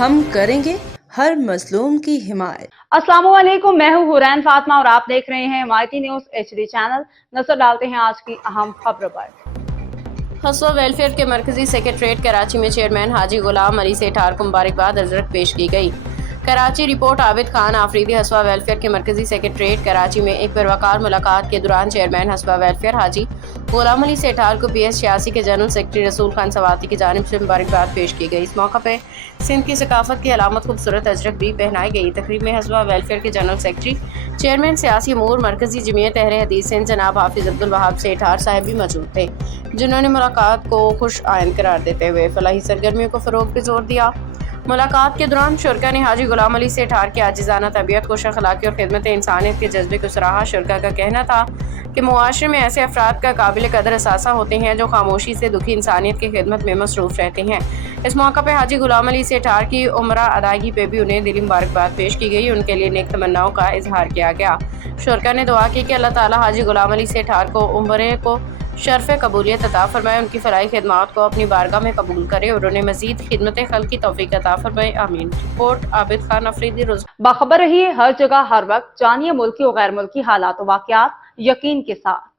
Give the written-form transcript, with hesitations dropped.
ہم کریں گے ہر مظلوم کی حمایت۔ السلام علیکم، میں ہوں حورین فاطمہ اور آپ دیکھ رہے ہیں حمایتی نیوز HD چینل۔ نظر ڈالتے ہیں آج کی اہم خبروں پر۔ ہسوا ویلفیئر کے مرکزی سیکریٹریٹ کراچی میں چیئرمین حاجی غلام علی سیٹھار کو مبارکباد اجرت پیش کی گئی۔ کراچی رپورٹ عابد خان آفریدی ہسوا ویلفیئر کے مرکزی سیکریٹریٹ کراچی میں ایک پروقار ملاقات کے دوران چیئرمین ہسوا ویلفیئر حاجی غلام علی سیٹھار کو PS 86 کے جنرل سیکرٹری رسول خان سواتی کی جانب سے مبارکباد پیش کی گئی۔ اس موقع پہ سندھ کی ثقافت کی علامت خوبصورت اجرک بھی پہنائی گئی۔ تقریب میں ہسوا ویلفیئر کے جنرل سیکرٹری، چیئرمین سیاسی امور، مرکزی جمعیت اہل حدیث سندھ جناب حافظ عبدالوہاب سیٹھار صاحب بھی موجود تھے، جنہوں نے ملاقات کو خوش آئند قرار دیتے ہوئے فلاحی سرگرمیوں کو فروغ پہ زور دیا۔ ملاقات کے دوران شرکا نے حاجی غلام علی سیٹھار کی عاجزانہ طبیعت، خوش اخلاقی اور خدمت انسانیت کے جذبے کو سراہا۔ شرکا کا کہنا تھا کہ معاشرے میں ایسے افراد کا قابل قدر اثاثہ ہوتے ہیں جو خاموشی سے دکھی انسانیت کی خدمت میں مصروف رہتے ہیں۔ اس موقع پہ حاجی غلام علی سیٹھار کی عمرہ ادائیگی پہ بھی انہیں دلی مبارکباد پیش کی گئی، ان کے لیے نیک تمناؤں کا اظہار کیا گیا۔ شرکا نے دعا کی کہ اللہ تعالیٰ حاجی غلام علی سیٹھار کو عمرے کو شرف قبولیت عطا فرمائے، ان کی فلاحی خدمات کو اپنی بارگاہ میں قبول کرے اور انہیں مزید خدمت خلق کی توفیق عطا فرمائے، آمین۔ رپورٹ عابد خان آفریدی باخبر رہیے ہر جگہ ہر وقت، جانیے ملکی و غیر ملکی حالات و واقعات یقین کے ساتھ۔